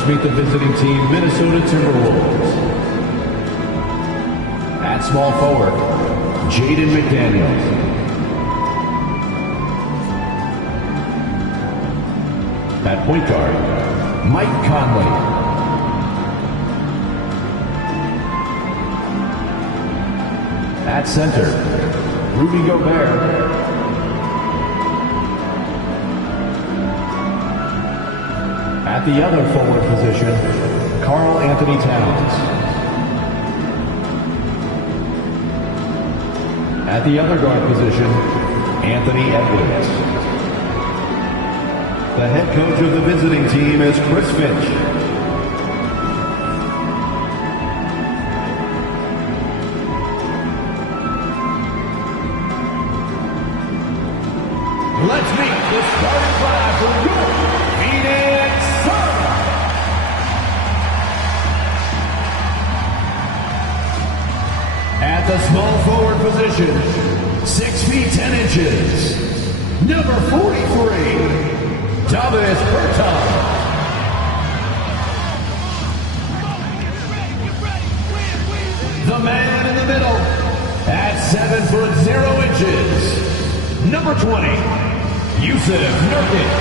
Let's meet the visiting team, Minnesota Timberwolves. At small forward, Jaden McDaniels. At point guard, Mike Conley. At center, Rudy Gobert. At the other forward position, Karl Anthony Towns. At the other guard position, Anthony Edwards. The head coach of the visiting team is Chris Finch. Let's meet the starting five for your Phoenix Suns. At the small forward position, 6 feet 10 inches, number 43, Davis Bertans. The man in the middle, at 7 foot 0 inches, number 20. Jusuf Nurkic.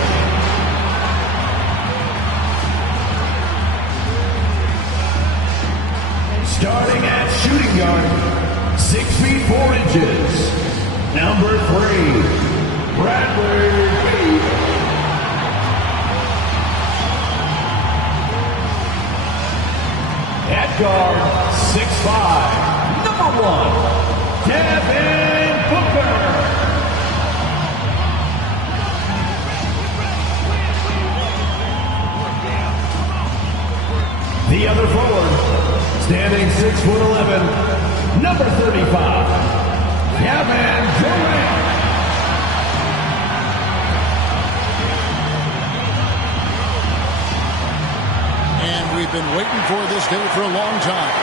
Starting at shooting guard, 6 feet 4 inches, number 3, Bradley Beal. At guard, 6'5", number 1, Devin Booker. The other forward, standing 6'11", number 35, Kevin Durant. And we've been waiting for this day for a long time.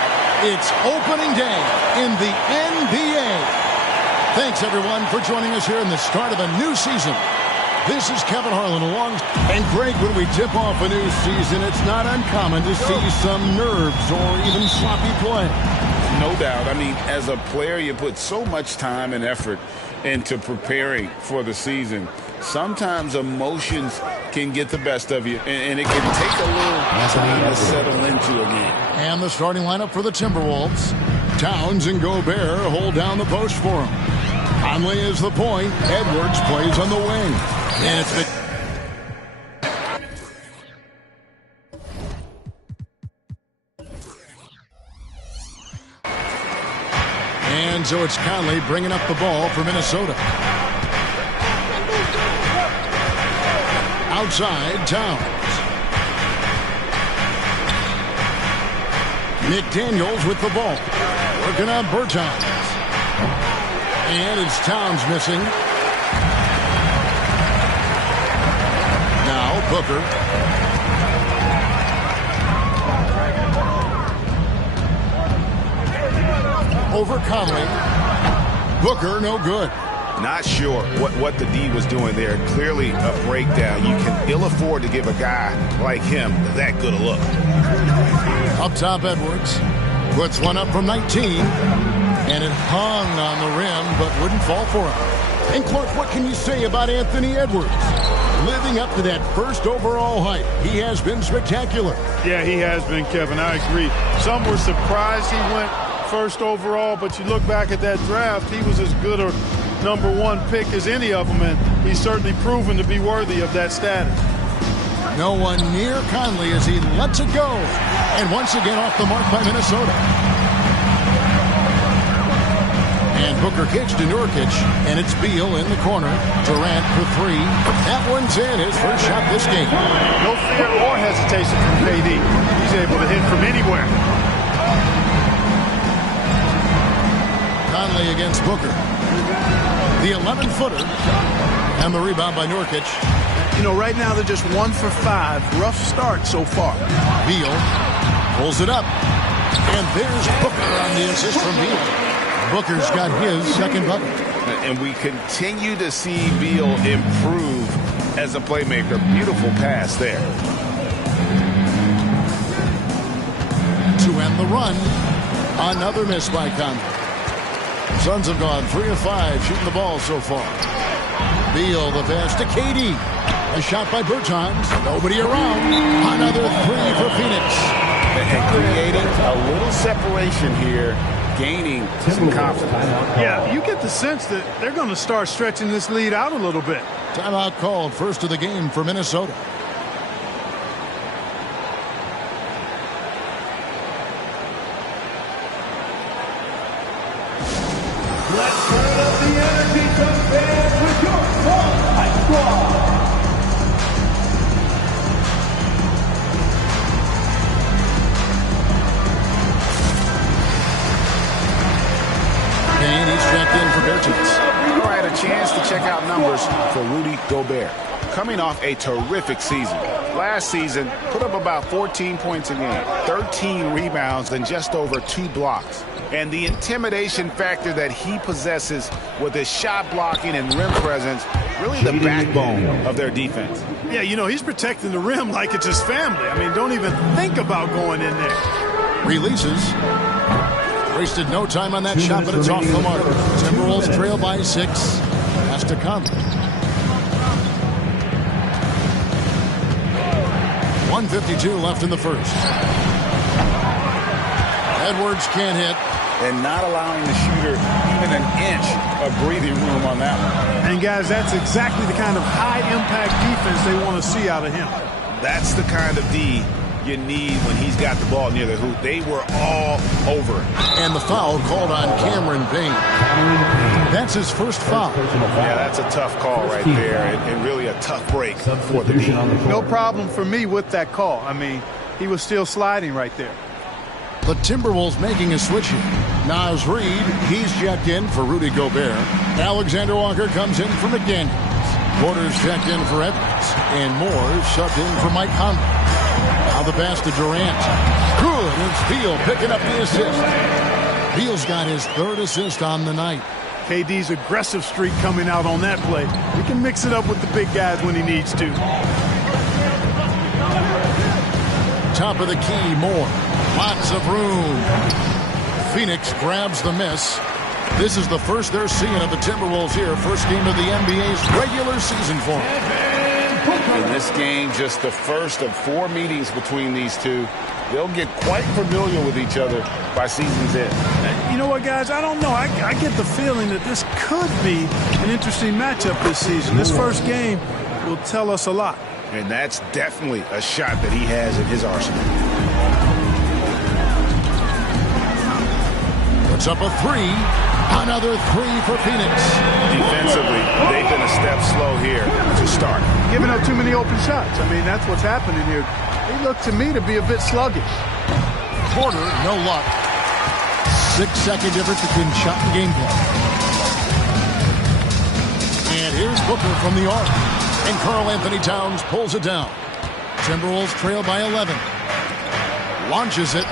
It's opening day in the NBA. Thanks, everyone, for joining us here in the start of a new season. This is Kevin Harlan along. And Greg, when we tip off a new season, it's not uncommon to see some nerves or even sloppy play. No doubt. I mean, as a player, you put so much time and effort into preparing for the season. Sometimes emotions can get the best of you, and it can take a little time to settle into again. And the starting lineup for the Timberwolves. Towns and Gobert hold down the post for him. Conley is the point. Edwards plays on the wing. And it's been... And so it's Conley bringing up the ball for Minnesota. Outside, Towns. McDaniels with the ball. Working on Bertans. And it's Towns missing. Now Booker. Over Conley. Booker, no good. Not sure what the D was doing there. Clearly a breakdown. You can ill afford to give a guy like him that good a look. Up top, Edwards. Puts one up from 19. And it hung on the rim, but wouldn't fall for him. And Clark, what can you say about Anthony Edwards? Living up to that first overall hype, he has been spectacular. Yeah, he has been, Kevin. I agree. Some were surprised he went first overall, but you look back at that draft, he was as good a number 1 pick as any of them, and he's certainly proven to be worthy of that status. No one near Conley as he lets it go. And once again off the mark by Minnesota. And Booker kicks to Nurkic, and it's Beal in the corner. Durant for 3. That one's in, his first shot this game. No fear or hesitation from KD. He's able to hit from anywhere. Conley against Booker. The 11-footer. And the rebound by Nurkic. You know, right now they're just 1 for 5. Rough start so far. Beal pulls it up. And there's Booker on the assist from Beal. Booker's got his second bucket. And we continue to see Beal improve as a playmaker. Beautiful pass there. to end the run. Another miss by Conley. Suns have gone 3 of 5 shooting the ball so far. Beal, the pass to KD. A shot by Bertans. Nobody around. Another 3 for Phoenix. And creating a little separation here, gaining some confidence. Yeah, you get the sense that they're going to start stretching this lead out a little bit. Timeout called, first of the game for Minnesota. Let's turn up the energy, some fans, with your Spotlight Squad. And he's checked in for Bertans. All right, a chance to check out numbers for Rudy Gobert. Coming off a terrific season. Last season, put up about 14 points a game, 13 rebounds, and just over 2 blocks. And the intimidation factor that he possesses with his shot blocking and rim presence, really the backbone of their defense. Yeah, you know, he's protecting the rim like it's his family. I mean, don't even think about going in there. Releases. Wasted no time on that shot, but it's off the mark. Timberwolves trail by 6. Pass to Conley. 1:52 left in the first. Edwards can't hit. And not allowing the shooter even an inch of breathing room on that one. And, guys, that's exactly the kind of high-impact defense they want to see out of him. That's the kind of D you need when he's got the ball near the hoop. They were all over it. And the foul called on Cameron Payne. That's his first foul. Yeah, that's a tough call right there, and really a tough break for the team. No problem for me with that call. I mean, he was still sliding right there. The Timberwolves making a switch here. Naz Reid, he's checked in for Rudy Gobert. Alexander Walker comes in for McDaniels. Porter's checked in for Edwards. And Moore subbed in for Mike Conley. Now the pass to Durant. Good. It's Beal picking up the assist. Beal's got his 3rd assist on the night. KD's aggressive streak coming out on that play. He can mix it up with the big guys when he needs to. Top of the key, Moore. Lots of room. Phoenix grabs the miss. This is the first they're seeing of the Timberwolves here. First game of the NBA's regular season for them. In this game, just the first of 4 meetings between these two. They'll get quite familiar with each other by season's end. You know what, guys? I don't know. I get the feeling that this could be an interesting matchup this season. This first game will tell us a lot. And that's definitely a shot that he has in his arsenal. Puts up a 3. Another 3 for Phoenix. Defensively, they've been a step slow here to start. Giving up too many open shots. I mean, that's what's happening here. They look to me to be a bit sluggish. Porter, no luck. 6-second difference between shot and game play. And here's Booker from the arc. And Karl Anthony Towns pulls it down. Timberwolves trail by 11. Launches it.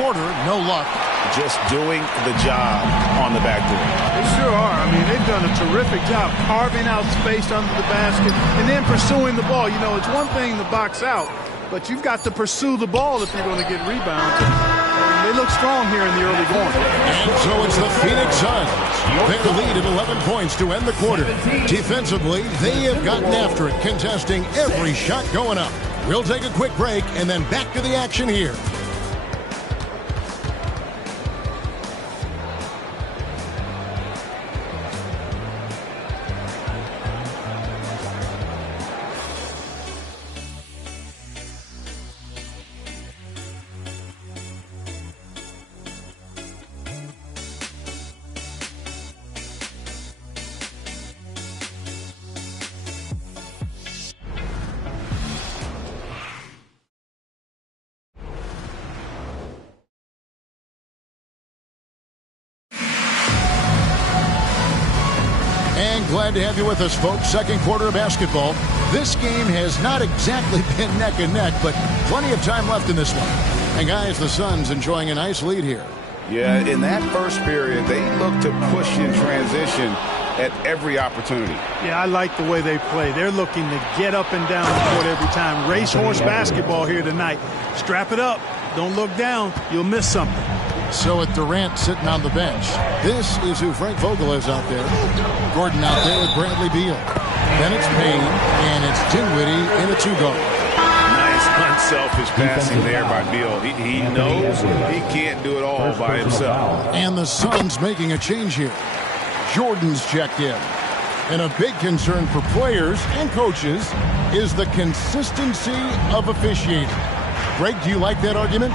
Porter, no luck. Just doing the job on the backboard. They sure are. I mean, they've done a terrific job carving out space under the basket and then pursuing the ball. You know, it's one thing to box out, but you've got to pursue the ball if you're going to get rebounds. And they look strong here in the early going. And so it's the Phoenix Suns. They lead at 11 points to end the quarter. Defensively, they have gotten after it, contesting every shot going up. We'll take a quick break and then back to the action here. Glad to have you with us, folks. Second quarter of basketball. This game has not exactly been neck and neck, but plenty of time left in this one. And guys, the Suns enjoying a nice lead here. Yeah, in that first period, they look to push in transition at every opportunity. Yeah, I like the way they play. They're looking to get up and down the court every time. Racehorse basketball here tonight. Strap it up. Don't look down. You'll miss something. So with Durant sitting on the bench, this is who Frank Vogel is out there. Gordon out there with Bradley Beal. Then it's Payne, and it's Dinwiddie in a two-guard. Nice unselfish passing there by Beal. He knows he can't do it all by himself. And the Suns making a change here. Jordan's checked in. And a big concern for players and coaches is the consistency of officiating. Greg, do you like that argument?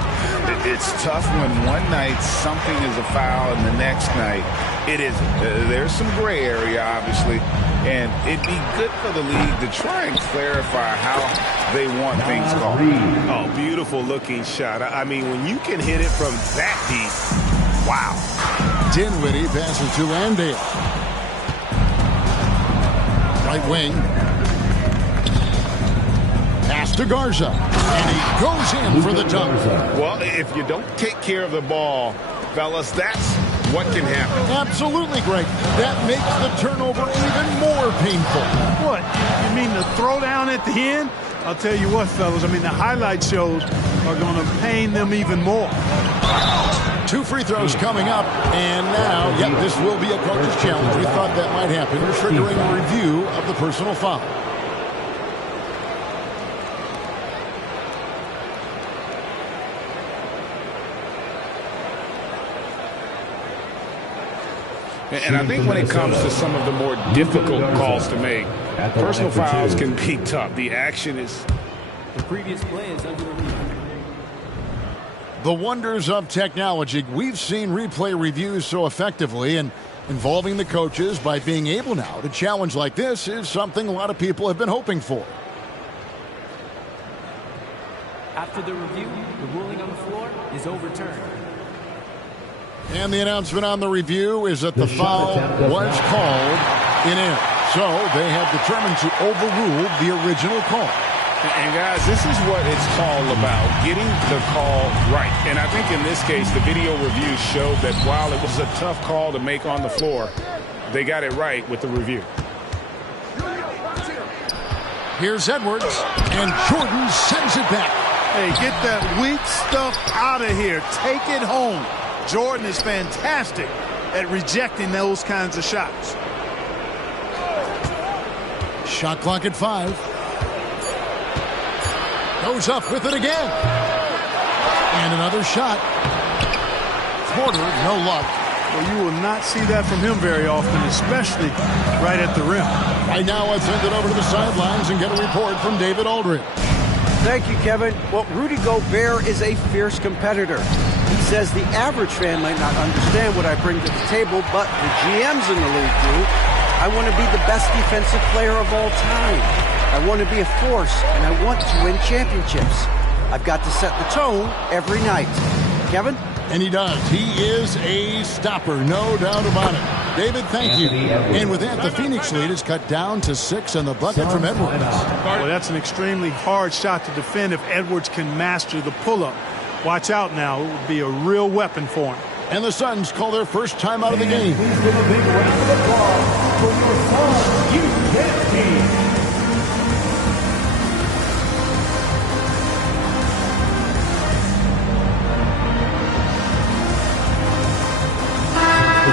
It's tough when one night something is a foul and the next night it isn't. There's some gray area, obviously, and it'd be good for the league to try and clarify how they want things called. Oh, beautiful looking shot. I mean, when you can hit it from that deep, wow. Dinwiddie passes to Landale. Right wing. Pass to Garza. And he goes in for the dunk. Well, if you don't take care of the ball, fellas, that's what can happen. Absolutely, Greg. That makes the turnover even more painful. What? You mean the throwdown at the end? I'll tell you what, fellas. I mean, the highlight shows are going to pain them even more. 2 free throws coming up, and now, yep, this will be a coach's challenge. We thought that might happen, triggering a review of the personal foul. And I think when it comes to some of the more difficult calls to make, personal fouls can be tough. The action is... The previous play is under review. The wonders of technology. We've seen replay reviews so effectively, and involving the coaches by being able now to challenge like this is something a lot of people have been hoping for. After the review, the ruling on the floor is overturned. And the announcement on the review is that the foul was called in error. So they have determined to overrule the original call. And guys, this is what it's all about, getting the call right. And I think in this case, the video review showed that while it was a tough call to make on the floor, they got it right with the review. Here's Edwards, and Jordan sends it back. Hey, get that weak stuff out of here. Take it home. Jordan is fantastic at rejecting those kinds of shots. Shot clock at 5. Goes up with it again. And another shot. Porter, no luck. Well, you will not see that from him very often, especially right at the rim. Right now, let's send it over to the sidelines and get a report from David Aldridge. Thank you, Kevin. Well, Rudy Gobert is a fierce competitor. He says the average fan might not understand what I bring to the table, but the GMs in the league do. I want to be the best defensive player of all time. I want to be a force, and I want to win championships. I've got to set the tone every night. Kevin? And he does. He is a stopper, no doubt about it. David, thank you. And with that, the Phoenix lead is cut down to 6 and the bucket from Edwards. Well, that's an extremely hard shot to defend if Edwards can master the pull-up. Watch out now. It would be a real weapon for him. And the Suns call their first time out of the game. Please give a big round of applause for your Suns U.S. team.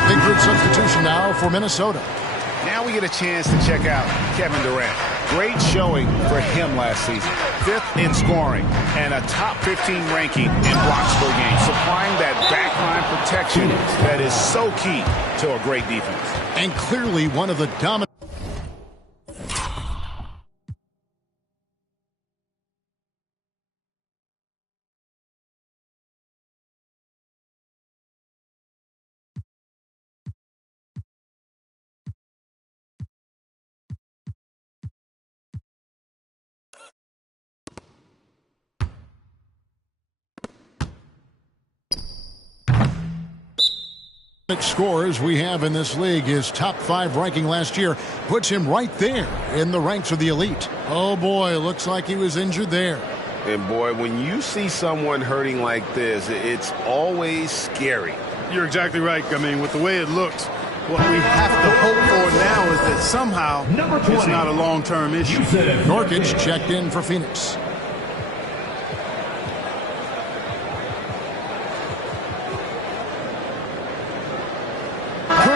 Big group substitution now for Minnesota. Now we get a chance to check out Kevin Durant. Great showing for him last season. 5th in scoring and a top 15 ranking in blocks per game, supplying that backline protection that is so key to a great defense. And clearly one of the dominant. Scores we have in this league. His top 5 ranking last year puts him right there in the ranks of the elite. Oh boy, looks like he was injured there. And boy, when you see someone hurting like this, it's always scary. You're exactly right. I mean, with the way it looks, what we have to hope for now is that somehow it's not a long-term issue. Nurkic checked in for Phoenix.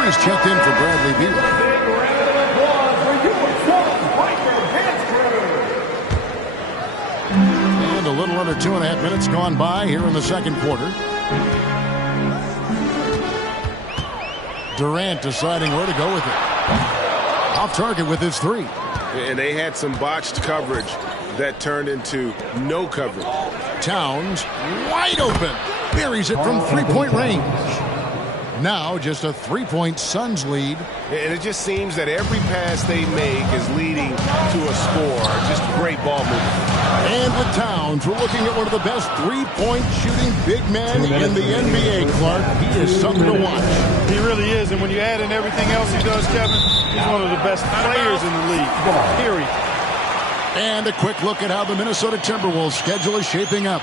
He's checked in for Bradley Beal. And a little under 2.5 minutes gone by here in the second quarter. Durant deciding where to go with it. Off target with his three. And they had some botched coverage that turned into no coverage. Towns wide open. Buries it from three-point range. Now just a three-point Suns lead. And it just seems that every pass they make is leading to a score. Just great ball movement. And with Towns, we're looking at one of the best three-point shooting big men in the NBA, Clark. He is something to watch. He really is, and when you add in everything else he does, Kevin, he's one of the best players in the league, period. And a quick look at how the Minnesota Timberwolves schedule is shaping up.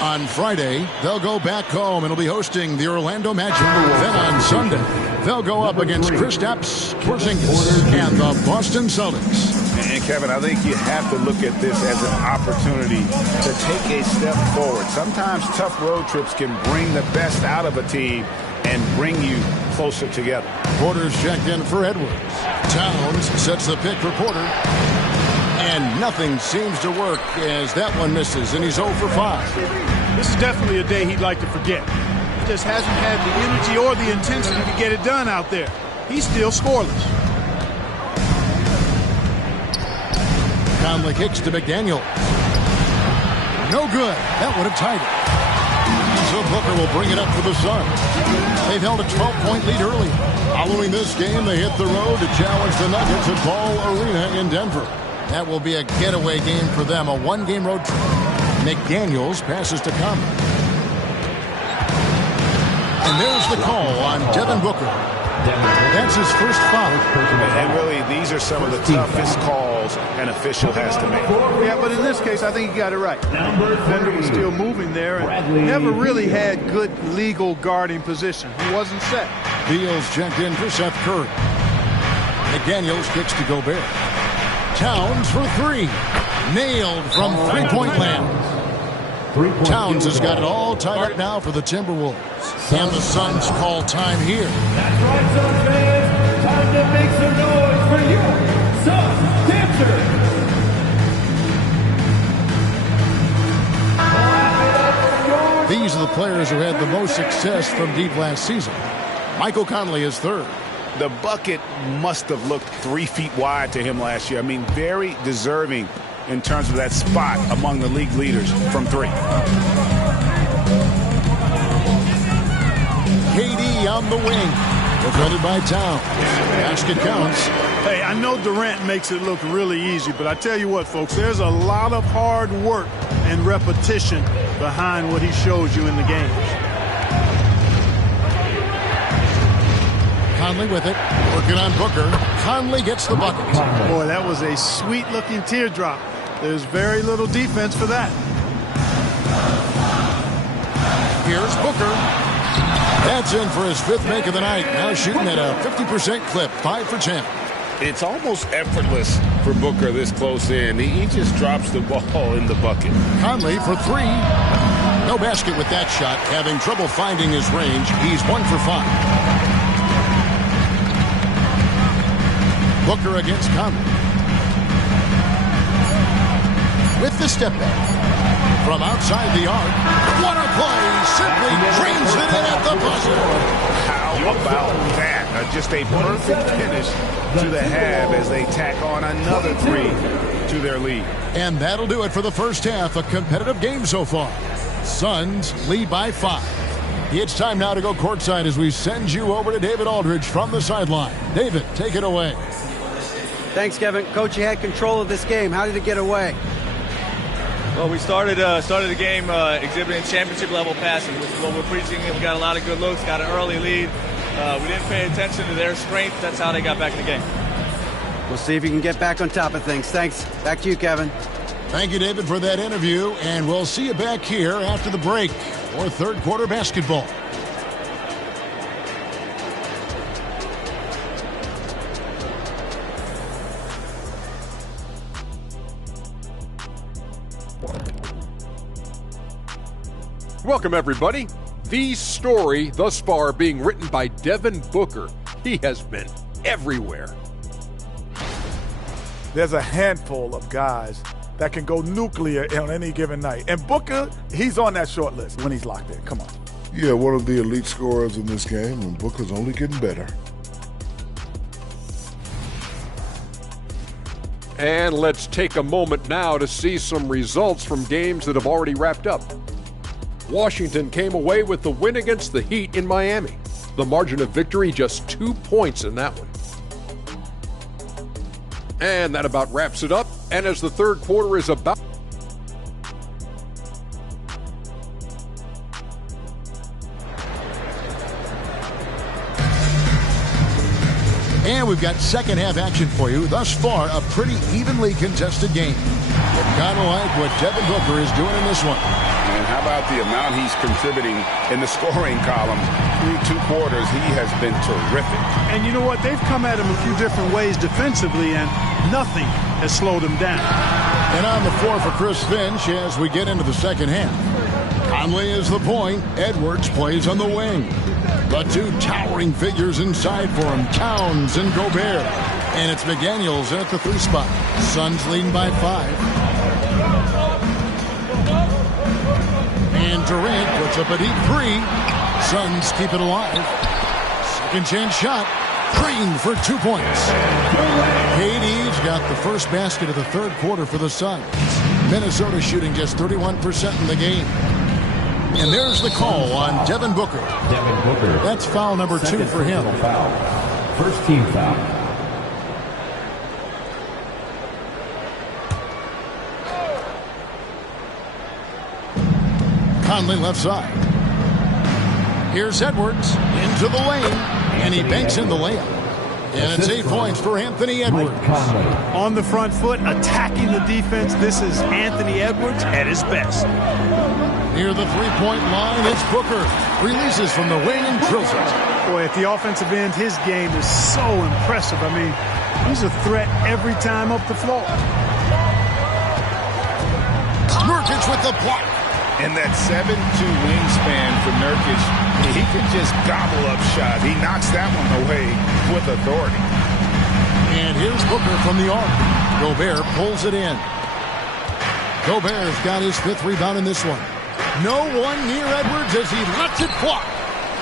On Friday, they'll go back home and will be hosting the Orlando Magic. Then on Sunday, they'll go up against Kristaps Porzingis and the Boston Celtics. And Kevin, I think you have to look at this as an opportunity to take a step forward. Sometimes tough road trips can bring the best out of a team and bring you closer together. Porter's checked in for Edwards. Towns sets the pick for Porter. And nothing seems to work as that one misses, and he's 0 for 5. This is definitely a day he'd like to forget. He just hasn't had the energy or the intensity to get it done out there. He's still scoreless. Conley kicks to McDaniel. No good. That would have tied it. So Booker will bring it up for the Suns. They've held a 12-point lead early. Following this game, they hit the road to challenge the Nuggets at Ball Arena in Denver. That will be a getaway game for them, a one-game road trip. McDaniels passes to Conley. And there's the call on Devin Booker. That's his first foul. And really, these are some of the toughest calls an official has to make. Yeah, but in this case, I think he got it right. The defender was still moving there and never really had good legal guarding position. He wasn't set. Beal's checked in for Seth Curry. McDaniels kicks to Gobert. Towns for three. Nailed from three-point land. Towns has got it all tied up now for the Timberwolves. And the Suns call time here. That's right, Suns fans. Time to make some noise for your Suns dancers. These are the players who had the most success from deep last season. Michael Conley is third. The bucket must have looked 3 feet wide to him last year. I mean, very deserving in terms of that spot among the league leaders from three. KD on the wing. Defended by Towns. Basket counts. Hey, I know Durant makes it look really easy, but I tell you what, folks, there's a lot of hard work and repetition behind what he shows you in the game. Conley with it. Working on Booker. Conley gets the bucket. Boy, that was a sweet-looking teardrop. There's very little defense for that. Here's Booker. That's in for his fifth make of the night. Now shooting at a 50% clip. 5 for 10. It's almost effortless for Booker this close in. He just drops the ball in the bucket. Conley for three. No basket with that shot. Having trouble finding his range. He's 1 for 5. Booker against Conley. With the step back. From outside the arc. What a play. Simply drains it in at the buzzer. How about that? Just a perfect finish to the half as they tack on another three to their lead. And that'll do it for the first half. A competitive game so far. Suns lead by 5. It's time now to go courtside as we send you over to David Aldridge from the sideline. David, take it away. Thanks, Kevin. Coach, you had control of this game. How did it get away? Well, we started the game exhibiting championship-level passing, which is what we're preaching. We got a lot of good looks, got an early lead. We didn't pay attention to their strength. That's how they got back in the game. We'll see if you can get back on top of things. Thanks. Back to you, Kevin. Thank you, David, for that interview. And we'll see you back here after the break for third quarter basketball. Welcome, everybody. The story thus far being written by Devin Booker, He has been everywhere. There's a handful of guys that can go nuclear on any given night. And Booker, he's on that short list when he's locked in. Come on. Yeah, one of the elite scorers in this game, and Booker's only getting better. And let's take a moment now to see some results from games that have already wrapped up. Washington came away with the win against the Heat in Miami. The margin of victory just 2 points in that one. And that about wraps it up. And as the third quarter is about... And we've got second half action for you. Thus far, a pretty evenly contested game. You've got to like what Devin Booker is doing in this one. And how about the amount he's contributing in the scoring column through 2 quarters? He has been terrific. And you know what? They've come at him a few different ways defensively, and nothing has slowed him down. And on the floor for Chris Finch as we get into the second half. Conley is the point. Edwards plays on the wing. The two towering figures inside for him, Towns and Gobert. And it's McDaniels in at the 3 spot. Suns leading by 5. And Durant puts up a deep 3. Suns keep it alive. Second chance shot. Green for 2 points. KD's got the first basket of the third quarter for the Suns. Minnesota shooting just 31% in the game. And there's the call on Devin Booker. Devin Booker. That's foul number 2 for him. Foul. First team foul. Conley left side. Here's Edwards into the lane, and he banks in the layup. And it's 8 points for Anthony Edwards. On the front foot, attacking the defense. This is Anthony Edwards at his best. Near the three-point line, it's Booker. Releases from the wing and drills it. Boy, at the offensive end, his game is so impressive. I mean, he's a threat every time up the floor. Nurkic with the block. And that 7'2" wingspan for Nurkic, he can just gobble up shots. He knocks that one away with authority. And here's Booker from the arc. Gobert pulls it in. Gobert's got his 5th rebound in this one. No one near Edwards as he lets it fly.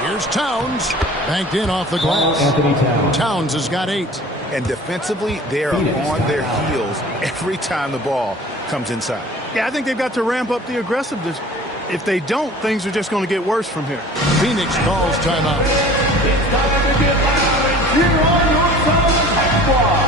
Here's Towns. Banked in off the glass. Towns has got 8. And defensively, they are on their heels every time the ball comes inside. Yeah, I think they've got to ramp up the aggressiveness. If they don't, things are just going to get worse from here. Phoenix calls timeout. It's time to get loud and cheer on your Suns squad.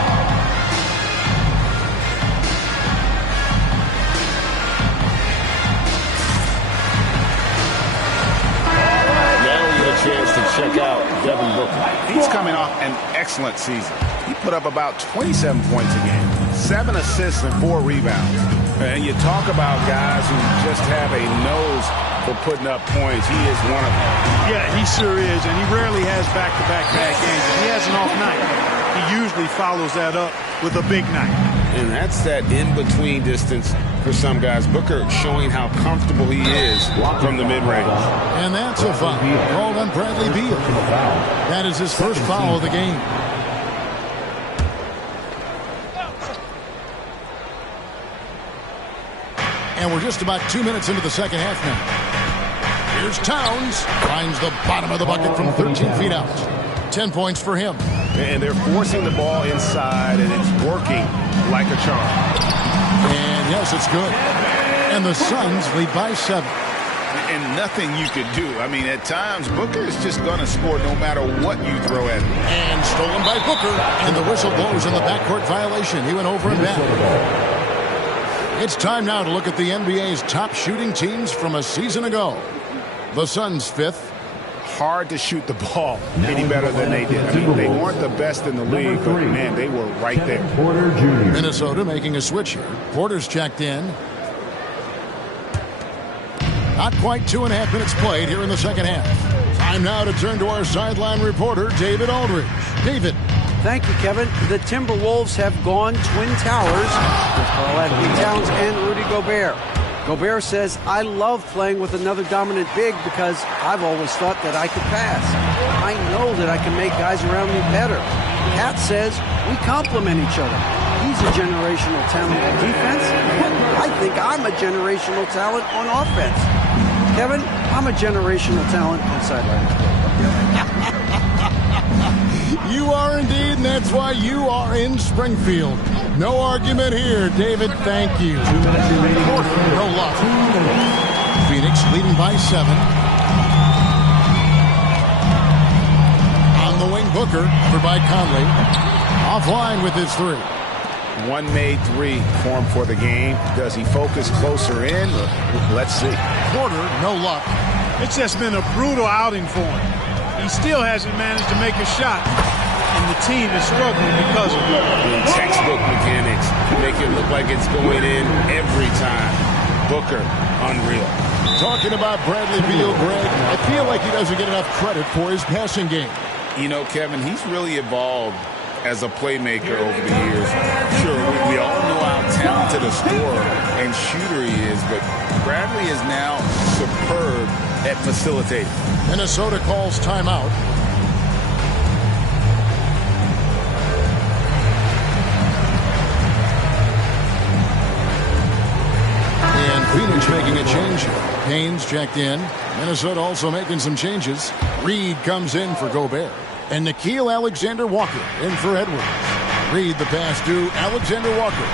Now we get a chance to check out Devin Booker. He's coming off an excellent season. He put up about 27 points a game, 7 assists and 4 rebounds. And you talk about guys who just have a nose for putting up points. He is one of them. Yeah, he sure is, and he rarely has back-to-back bad games. If he has an off night, he usually follows that up with a big night. And that's that in-between distance for some guys. Booker showing how comfortable he is from the mid-range. And that's a foul called on Bradley Beal. That is his first foul of the game. And we're just about 2 minutes into the second half now. Here's Towns. Finds the bottom of the bucket from 13 feet out. 10 points for him. And they're forcing the ball inside, and it's working like a charm. And yes, it's good. And the Suns lead by 7. And nothing you could do. I mean, at times, Booker is just going to score no matter what you throw at him. And stolen by Booker. And the whistle blows in the backcourt violation. He went over and back. It's time now to look at the NBA's top shooting teams from a season ago. The Suns 5th. Hard to shoot the ball any better than they did. I mean, they weren't the best in the league, but man, they were right there. Porter Jr. Minnesota making a switch here. Porter's checked in. Not quite 2.5 minutes played here in the second half. Time now to turn to our sideline reporter, David Aldridge. David. Thank you, Kevin. The Timberwolves have gone Twin Towers with Karl-Anthony Towns and Rudy Gobert. Gobert says, I love playing with another dominant big because I've always thought that I could pass. I know that I can make guys around me better. Cat says, we complement each other. He's a generational talent on defense, and I think I'm a generational talent on offense. Kevin, I'm a generational talent on sideline. You are indeed, and that's why you are in Springfield. No argument here, David. Thank you. 2 minutes remaining. No luck. Phoenix leading by 7. On the wing, Booker for by Conley. Offline with his 3. One made 3 for him for the game. Does he focus closer in? Let's see. Porter, no luck. It's just been a brutal outing for him. He still hasn't managed to make a shot, and the team is struggling because of it. Textbook mechanics make it look like it's going in every time. Booker, unreal. Talking about Bradley Beal, Greg, I feel like he doesn't get enough credit for his passing game. You know, Kevin, he's really evolved as a playmaker over the years. Sure, we all know how talented a scorer and shooter he is, but Bradley is now superb at facilitating. Minnesota calls timeout. And Phoenix making a change here. Haynes checked in. Minnesota also making some changes. Reed comes in for Gobert. And Nickeil Alexander-Walker in for Edwards. Reed the pass to Alexander-Walker.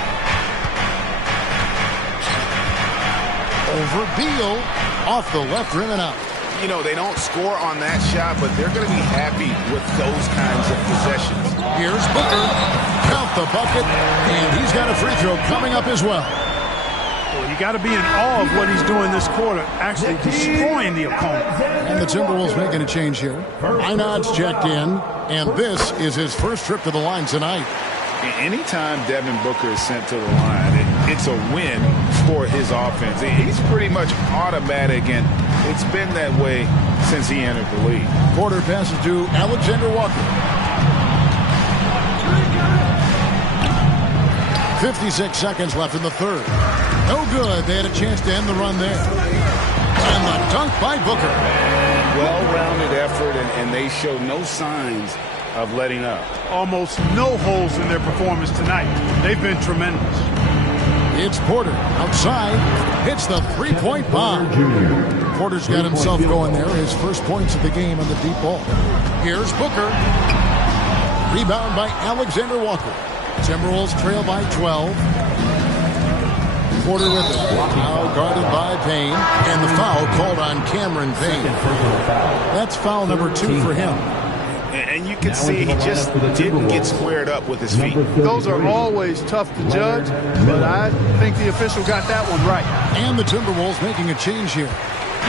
Over Beal. Off the left rim and out. You know, they don't score on that shot, but they're going to be happy with those kinds of possessions. Here's Booker. Count the bucket. And he's got a free throw coming up as well. You got to be in awe of what he's doing this quarter, actually destroying the opponent. And the Timberwolves making a change here. Einad's checked in, and this is his first trip to the line tonight. Anytime Devin Booker is sent to the line, it's a win for his offense. He's pretty much automatic, and it's been that way since he entered the league. Porter passes to Alexander-Walker. 56 seconds left in the third. No good. They had a chance to end the run there. And the dunk by Booker. Well-rounded effort, and they show no signs of letting up. Almost no holes in their performance tonight. They've been tremendous. It's Porter outside. Hits the three-point bomb. Porter's got himself going there. His first points of the game on the deep ball. Here's Booker. Rebound by Alexander-Walker. Timberwolves trail by 12. Porter with it. Now guarded by Payne. And the foul called on Cameron Payne. That's foul number 2 for him. And you can see he just didn't get squared up with his feet. Those are always tough to judge, but I think the official got that one right. And the Timberwolves making a change here.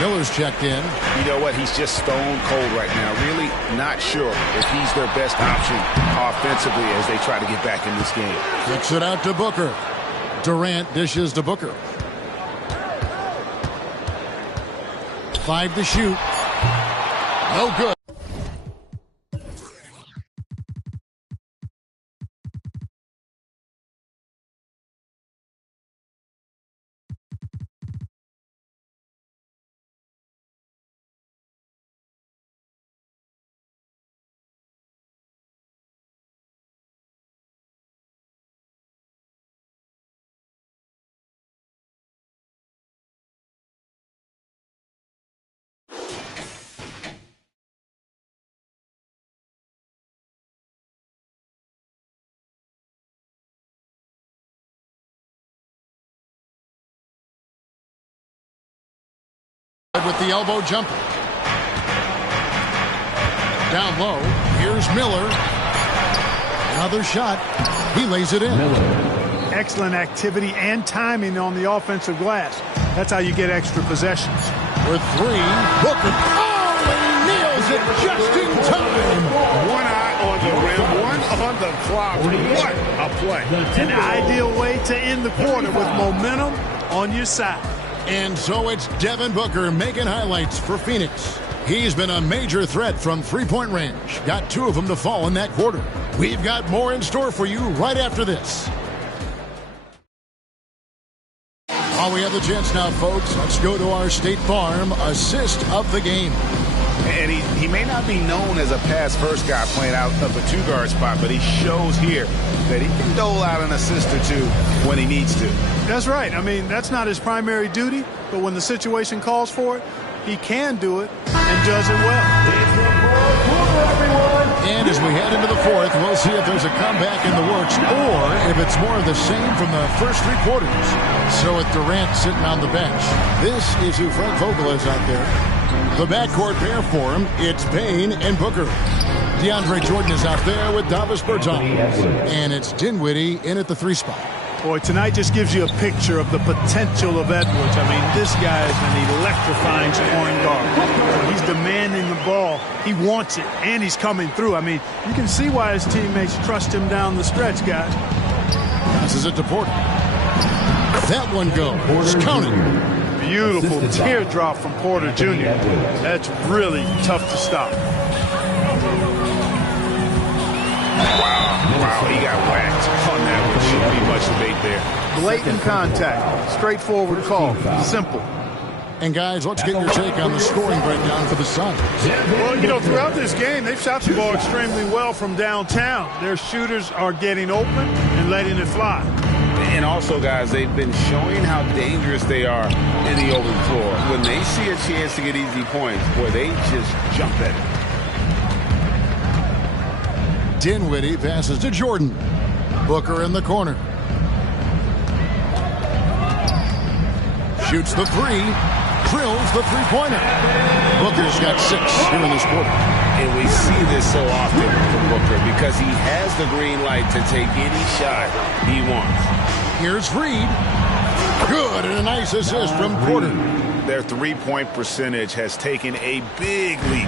Miller's checked in. You know what? He's just stone cold right now. Really not sure if he's their best option offensively as they try to get back in this game. Kicks it out to Booker. Durant dishes to Booker. 5 to shoot. No good. With the elbow jumper. Down low. Here's Miller. Another shot. He lays it in. Excellent activity and timing on the offensive glass. That's how you get extra possessions. For 3. Booker. Oh, he nails it just in time. One eye on the rim, one on the clock. What a play. An ideal way to end the quarter with momentum on your side. And so it's Devin Booker making highlights for Phoenix. He's been a major threat from three-point range. Got 2 of them to fall in that quarter. We've got more in store for you right after this. While we have the chance now, folks, let's go to our State Farm assist of the game. And he may not be known as a pass-first guy playing out of a two-guard spot, but he shows here that he can dole out an assist or two when he needs to. That's right. I mean, that's not his primary duty, but when the situation calls for it, he can do it and does it well. And as we head into the fourth, we'll see if there's a comeback in the works or if it's more of the same from the first three quarters. So with Durant sitting on the bench, this is who Frank Vogel is out there. The backcourt pair for him, it's Payne and Booker. DeAndre Jordan is out there with Davis Bertans. And it's Dinwiddie in at the 3 spot. Boy, tonight just gives you a picture of the potential of Edwards. I mean, this guy is an electrifying scoring guard. He's demanding the ball. He wants it, and he's coming through. I mean, you can see why his teammates trust him down the stretch, guys. Passes it to Porter. That one goes. Counted. Beautiful teardrop from Porter Jr. That's really tough to stop. Wow, he got whacked on that one. Shouldn't be much debate there. Blatant contact. Straightforward call. Simple. And guys, let's get your take on the scoring breakdown for the Suns. Well, you know, throughout this game, they've shot the ball extremely well from downtown. Their shooters are getting open and letting it fly. And also, guys, they've been showing how dangerous they are in the open floor. When they see a chance to get easy points, boy, they just jump at it. Dinwiddie passes to Jordan. Booker in the corner. Shoots the 3. Drills the three-pointer. Booker's got 6 here in this quarter. And we see this so often from Booker because he has the green light to take any shot he wants. Here's Reed. Good, and a nice assist from Porter. Their three-point percentage has taken a big leap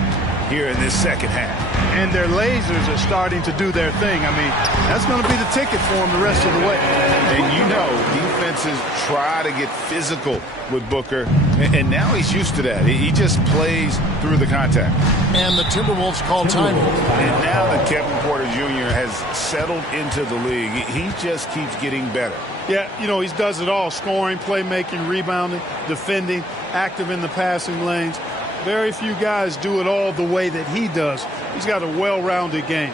here in this second half. And their lasers are starting to do their thing. I mean, that's going to be the ticket for them the rest of the way. And you know, defenses try to get physical with Booker, and now he's used to that. He just plays through the contact. And the Timberwolves call time. And now that Kevin Porter Jr. has settled into the league, he just keeps getting better. Yeah, you know, he does it all. Scoring, playmaking, rebounding, defending, active in the passing lanes. Very few guys do it all the way that he does. He's got a well-rounded game.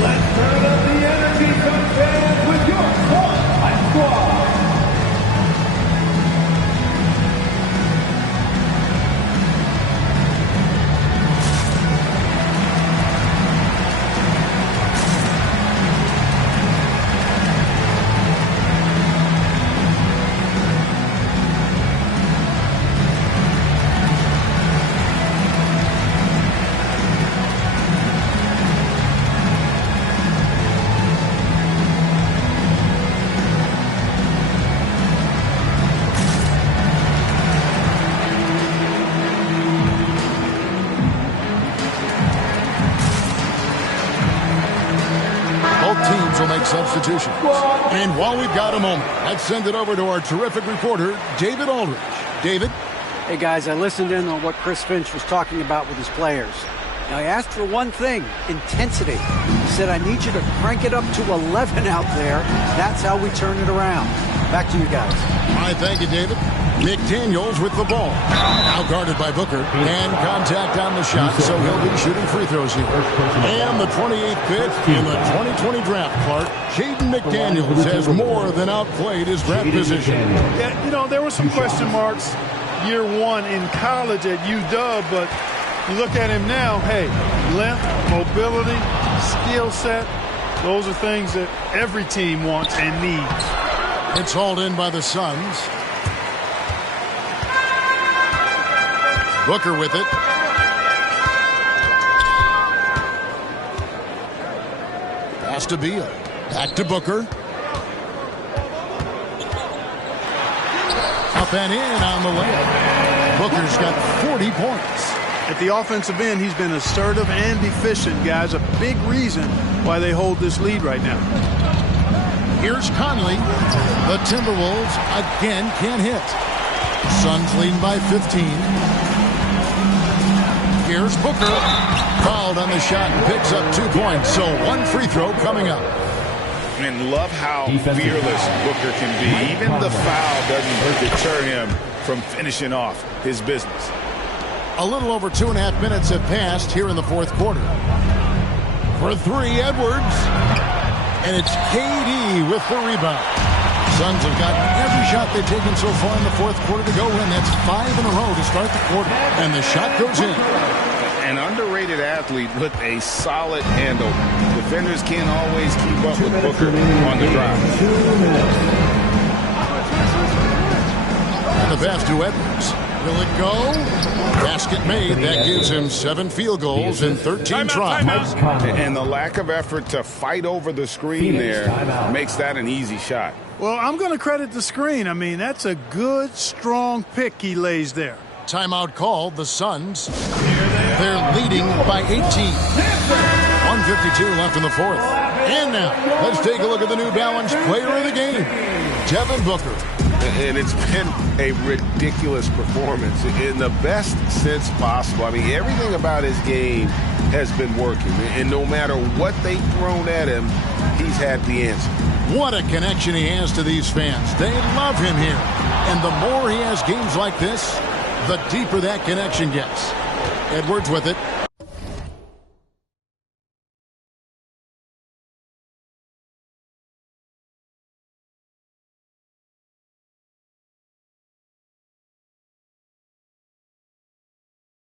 Let's turn up the energy, Suns fans, with your Spotlight Squad. Substitution. And while we've got a moment, let's send it over to our terrific reporter, David Aldridge. David? Hey, guys, I listened in on what Chris Finch was talking about with his players. Now, he asked for one thing, intensity. He said, I need you to crank it up to 11 out there. That's how we turn it around. Back to you guys. All right, thank you, David. McDaniels with the ball. Now guarded by Booker. And contact on the shot, so he'll be shooting free throws here. And the 28th pick in the 2020 draft, Clark. Jaden McDaniels has more than outplayed his draft position. Yeah, you know, there were some question marks year one in college at UW, but you look at him now, hey, length, mobility, skill set, those are things that every team wants and needs. It's hauled in by the Suns. Booker with it. Pass to Beal. Back to Booker. Up and in on the layup. Booker's got 40 points. At the offensive end, he's been assertive and efficient, guys. A big reason why they hold this lead right now. Here's Conley. The Timberwolves again can't hit. Suns leading by 15. Here's Booker. Fouled on the shot and picks up 2 points. So one free throw coming up. And love how fearless Booker can be. Even the foul doesn't deter him from finishing off his business. A little over 2.5 minutes have passed here in the fourth quarter. For three, Edwards. And it's KD with the rebound. Suns have gotten every shot they've taken so far in the fourth quarter to go in. That's 5 in a row to start the quarter. And the shot goes in. An underrated athlete with a solid handle. Defenders can't always keep up with Booker on the drive. And the pass to Edwards. Will it go? Basket made. That gives him 7 field goals in 13 tries. And the lack of effort to fight over the screen there makes that an easy shot. Well, I'm going to credit the screen. I mean, that's a good, strong pick he lays there. Timeout called. The Suns. They're leading by 18. 1:52 left in the fourth. And now, let's take a look at the New Balance player of the game, Devin Booker. And it's been a ridiculous performance in the best sense possible. I mean, everything about his game has been working. And no matter what they've thrown at him, he's had the answer. What a connection he has to these fans. They love him here. And the more he has games like this, the deeper that connection gets. Edwards with it.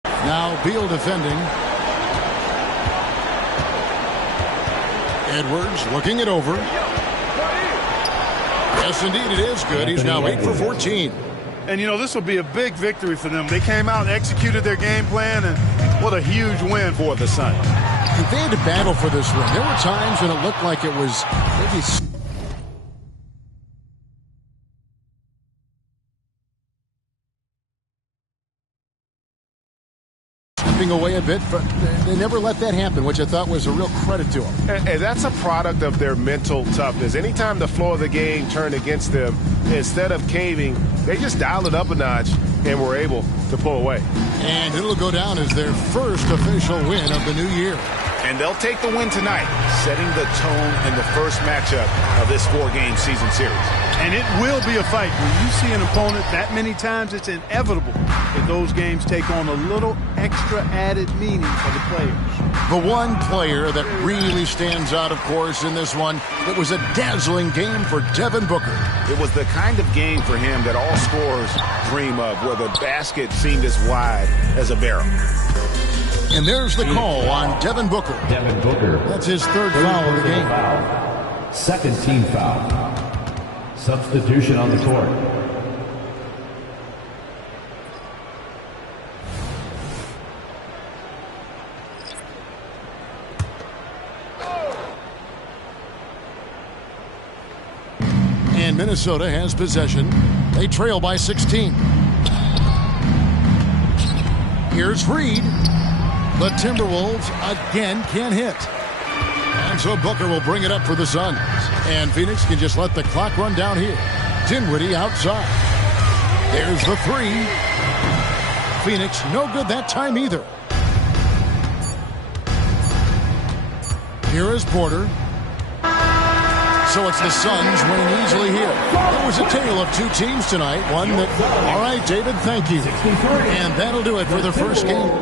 Now Beal defending. Edwards looking it over. Yes, indeed, it is good. He's now 8 for 14. And, you know, this will be a big victory for them. They came out and executed their game plan, and what a huge win for the Suns. They had to battle for this win. There were times when it looked like it was maybe away a bit, but they never let that happen, which I thought was a real credit to them. And that's a product of their mental toughness. Anytime the flow of the game turned against them, instead of caving, they just dialed it up a notch and were able to pull away. And it'll go down as their first official win of the new year. And they'll take the win tonight, setting the tone in the first matchup of this 4-game season series. And it will be a fight. When you see an opponent that many times, it's inevitable that those games take on a little extra added meaning for the players. The one player that really stands out, of course, in this one, it was a dazzling game for Devin Booker. It was the kind of game for him that all scorers dream of, where the basket seemed as wide as a barrel. And there's the call on Devin Booker. Devin Booker. That's his third foul of the game. Foul. Second team foul. Substitution on the court. And Minnesota has possession. They trail by 16. Here's Reed. The Timberwolves again can't hit. And so Booker will bring it up for the Suns. And Phoenix can just let the clock run down here. Dinwiddie outside. There's the three. Phoenix no good that time either. Here is Porter. So it's the Suns winning easily here. It was a tale of two teams tonight. One that, all right, David, thank you. And that'll do it for the first game.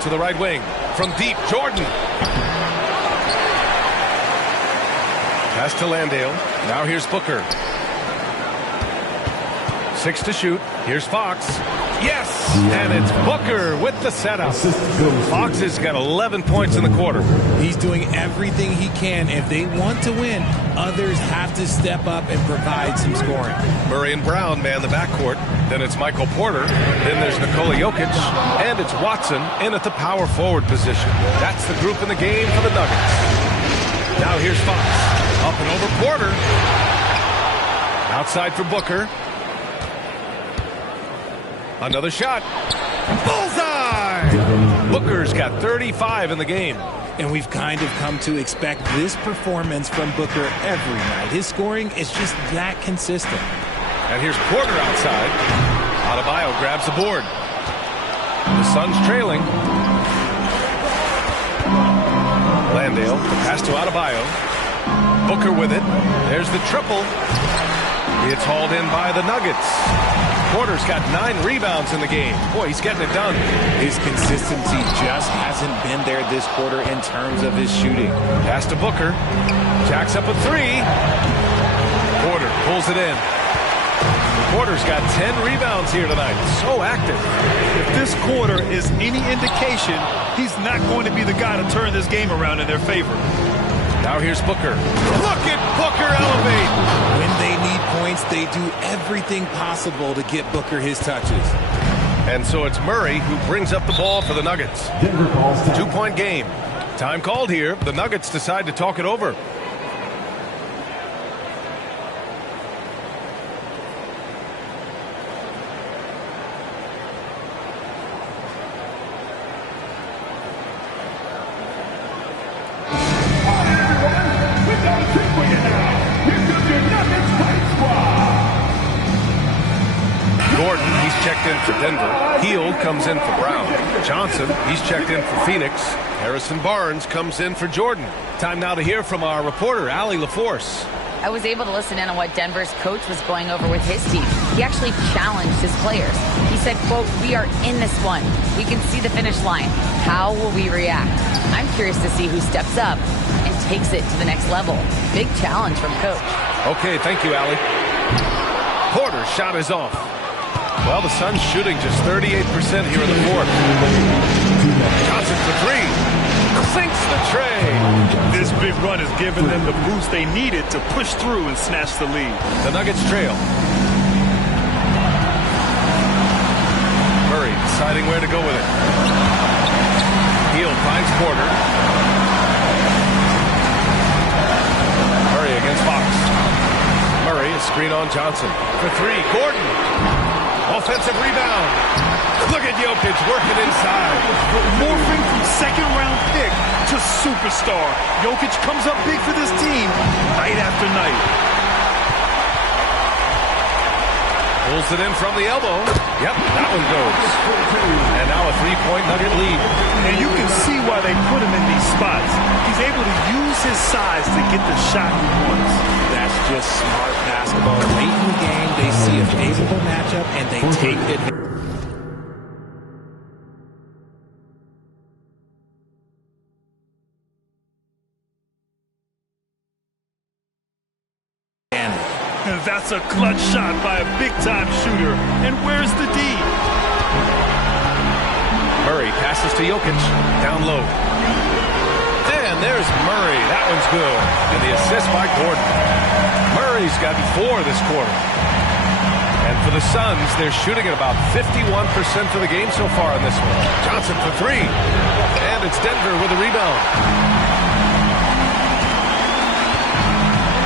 Out to the right wing. From deep, Jordan. Pass to Landale. Now here's Booker. 6 to shoot. Here's Fox. Yes! And it's Booker with the setup. Fox has got 11 points in the quarter. He's doing everything he can. If they want to win, others have to step up and provide some scoring. Murray and Brown man the backcourt. Then it's Michael Porter. Then there's Nikola Jokic. And it's Watson in at the power forward position. That's the group in the game for the Nuggets. Now here's Fox. Up and over Porter. Outside for Booker. Another shot. Bullseye! Booker's got 35 in the game. And we've kind of come to expect this performance from Booker every night. His scoring is just that consistent. And here's Porter outside. Adebayo grabs the board. The Suns trailing. Landale, the pass to Adebayo. Booker with it. There's the triple. It's hauled in by the Nuggets. Porter's got 9 rebounds in the game. Boy, he's getting it done. His consistency just hasn't been there this quarter in terms of his shooting. Pass to Booker. Jacks up a 3. Porter pulls it in. Porter's got 10 rebounds here tonight. So active. If this quarter is any indication, he's not going to be the guy to turn this game around in their favor. Now here's Booker. Look at Booker elevate. When they need points, they do everything possible to get Booker his touches. And so it's Murray who brings up the ball for the Nuggets. 2-point game. Time called here. The Nuggets decide to talk it over. Checked in for Denver. Hield comes in for Brown. Johnson, he's checked in for Phoenix. Harrison Barnes comes in for Jordan. Time now to hear from our reporter, Allie LaForce. I was able to listen in on what Denver's coach was going over with his team. He actually challenged his players. He said, quote, "We are in this one. We can see the finish line. How will we react?" I'm curious to see who steps up and takes it to the next level. Big challenge from coach. Okay, thank you, Allie. Porter's shot is off. Well, the Suns shooting just 38% here in the fourth. Johnson for 3. Sinks the tray. This big run has given them the boost they needed to push through and snatch the lead. The Nuggets trail. Murray deciding where to go with it. Hield finds Porter. Murray against Fox. Murray, a screen on Johnson. For 3, Gordon. Offensive rebound. Look at Jokic working inside. Morphing from second-round pick to superstar. Jokic comes up big for this team night after night. Pulls it in from the elbow. Yep, that one goes. And now a 3-point Nugget lead. And you can see why they put him in these spots. He's able to use his size to get the shot he wants. That's just smart basketball. Late in the game, they see a favorable matchup and they take it. That's a clutch shot by a big-time shooter. And where's the D? Murray passes to Jokic. Down low. And there's Murray. That one's good. And the assist by Gordon. Murray's gotten 4 this quarter. And for the Suns, they're shooting at about 51% for the game so far in this one. Johnson for 3. And it's Denver with a rebound.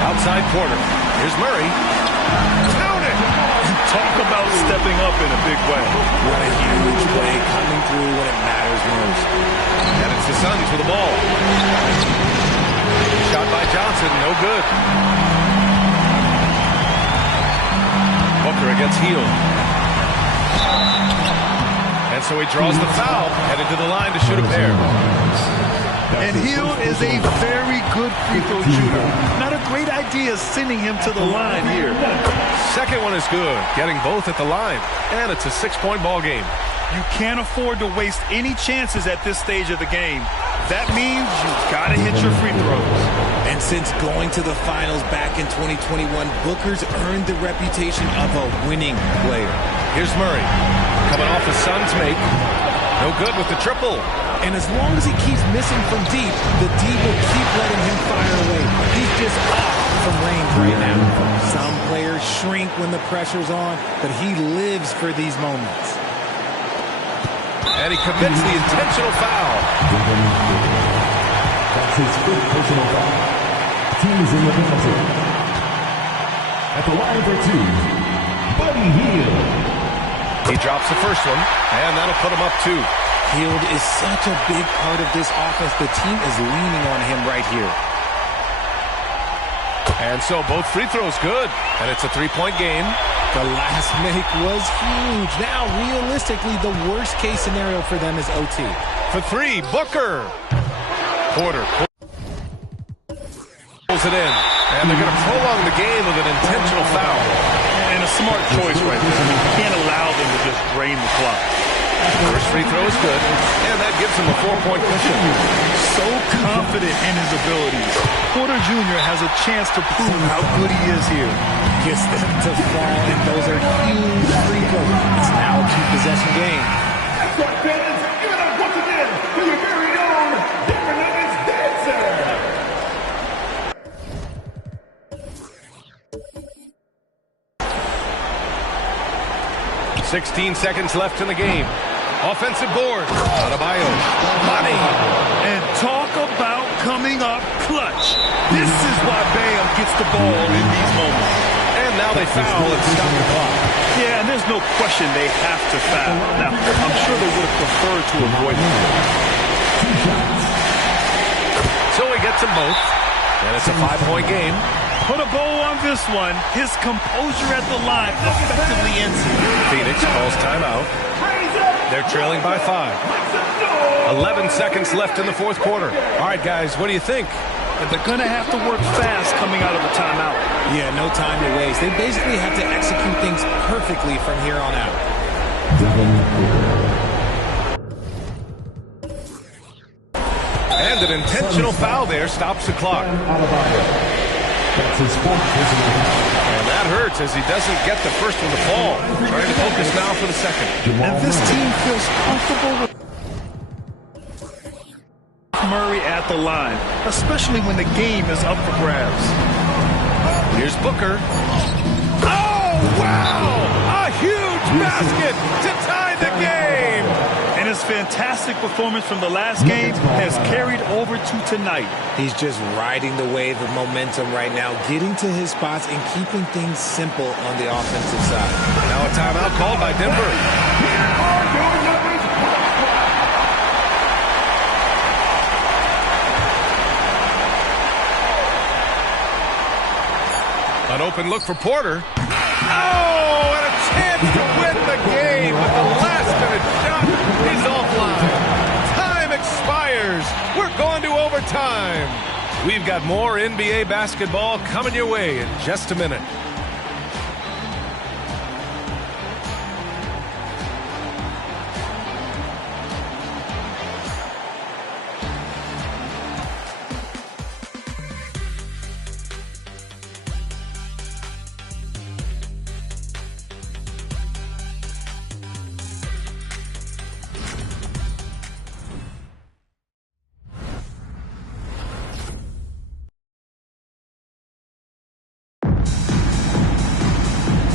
Outside Porter. Here's Murray. Count it! Talk about stepping up in a big way. What a huge play coming through when it matters most. And it's the Suns with the ball. Shot by Johnson, no good. Booker against Hield. And so he draws the foul, headed to the line to shoot a pair. And Hield is a very good free throw shooter. Not a great idea sending him to the line here. Second one is good, getting both at the line. And it's a 6-point ball game. You can't afford to waste any chances at this stage of the game. That means you've got to hit your free throws. And since going to the finals back in 2021, Booker's earned the reputation of a winning player. Here's Murray, coming off a Suns make. No good with the triple. And as long as he keeps missing from deep, the D will keep letting him fire away. He's just off from range right now. Some players shrink when the pressure's on, but he lives for these moments. And he commits the intentional foul. That's his fifth personal foul. Teams in the penalty. At the line for two, Buddy Hield. He drops the first one, and that'll put him up 2. Hield is such a big part of this offense. The team is leaning on him right here. And so both free throws good, and it's a 3-point game. The last make was huge. Now, realistically, the worst-case scenario for them is OT. For 3, Booker. Porter pulls it in, and they're going to prolong the game with an intentional foul. And a smart choice right there. I mean, you can't allow them to just drain the clock. First free throw is good, and that gives him a 4-point cushion. So confident in his abilities. Porter Jr. has a chance to prove how good he is here. Gets them to fall, and those are huge free throws. It's now a 2-possession game. That's right, fans. Give it up once again for your very own Denver Nuggets dancer. 16 seconds left in the game. Offensive board. Adebayo. Money. And talk about coming up clutch. This is why Bam gets the ball in these moments. And now they foul and stop the clock. Yeah, and there's no question they have to foul. Now, I'm sure they would have preferred to avoid it. So he gets them both. And it's a 5-point game. Put a bow on this one. His composure at the line effectively ends it. Phoenix calls timeout. They're trailing by 5. 11 seconds left in the fourth quarter. All right, guys, what do you think? They're going to have to work fast coming out of the timeout. Yeah, no time to waste. They basically have to execute things perfectly from here on out. And an intentional foul there stops the clock. That's his fourth personal foul. And that hurts as he doesn't get the first one to fall. Trying to focus now for the second. And this team feels comfortable with Murray at the line, especially when the game is up for grabs. Here's Booker. Oh, wow! A huge basket to tie the game! And his fantastic performance from the last game has carried over to tonight. He's just riding the wave of momentum right now, getting to his spots and keeping things simple on the offensive side. Now a timeout called by Denver. An open look for Porter. Oh, and a chance to win the game with the last-minute shot. He's offline. Time expires. We're going to overtime. We've got more NBA basketball coming your way in just a minute.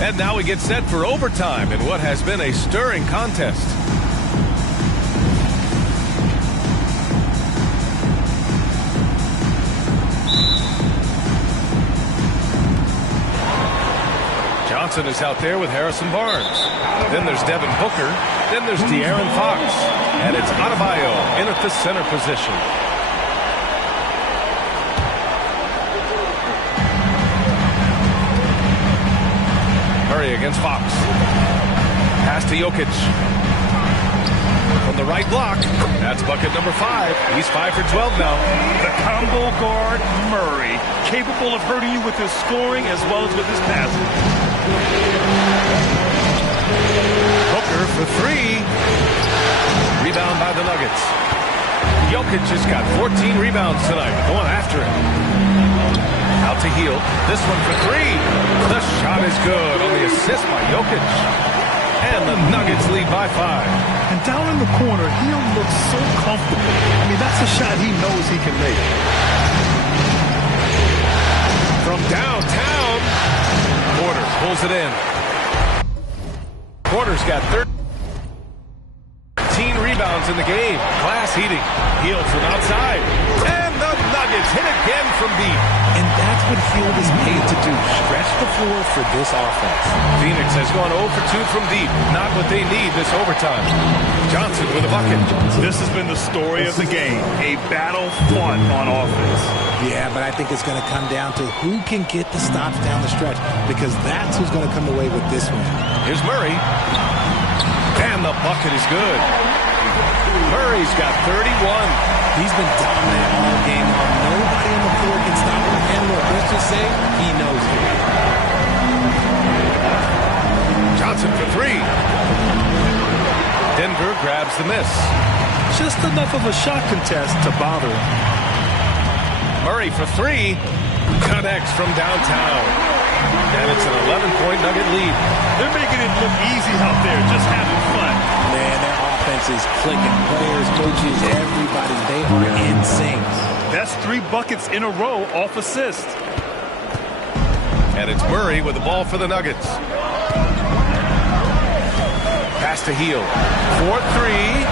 And now we get set for overtime in what has been a stirring contest. Johnson is out there with Harrison Barnes. Then there's Devin Booker. Then there's De'Aaron Fox. And it's Adebayo in at the center position. Murray against Fox. Pass to Jokic. From the right block. That's bucket number 5. He's 5 for 12 now. The combo guard, Murray, capable of hurting you with his scoring as well as with his passing. Booker Booker for three. Rebound by the Nuggets. Jokic has got 14 rebounds tonight, going after it. Out to Hield. This one for three. The shot is good on the assist by Jokic. And the Nuggets lead by 5. And down in the corner, Hield looks so comfortable. I mean, that's a shot he knows he can make. From downtown, Porter pulls it in. Porter's got 13 rebounds in the game. Glass heating. Hield from outside. And the Nuggets hit again from deep. And that's what Hield is paid to do. Stretch the floor for this offense. Phoenix has gone 0 for 2 from deep. Not what they need this overtime. Johnson with a bucket. This has been the story of the game. A battle fought on offense. Yeah, but I think it's going to come down to who can get the stops down the stretch, because that's who's going to come away with this one. Here's Murray. And the bucket is good. Murray's got 31. He's been dominant all game long. Nobody on the floor can stop him. And look, let's just say he knows it. Johnson for three. Denver grabs the miss. Just enough of a shot contest to bother him. Murray for three. Connects from downtown. And it's an 11-point Nugget lead. They're making it look easy out there, just having fun. Man, their offense is clicking. Players, coaches, everybody, they are in sync. That's 3 buckets in a row off assist. And it's Murray with the ball for the Nuggets. Pass to Hield. 4-3.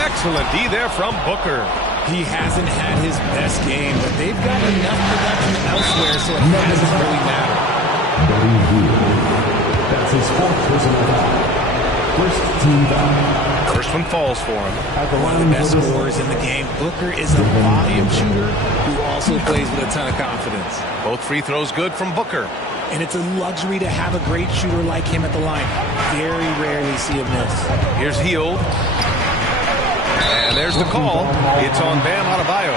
Excellent D there from Booker. He hasn't had his best game, but they've got enough production elsewhere, so it doesn't really matter. That's his 4th personal foul. First team foul. First one falls for him. One of the best scorers in the game. Booker is a volume shooter who also plays with a ton of confidence. Both free throws good from Booker. And it's a luxury to have a great shooter like him at the line. Very rarely see him miss. Here's Hield. And there's the call. It's on Bam Adebayo.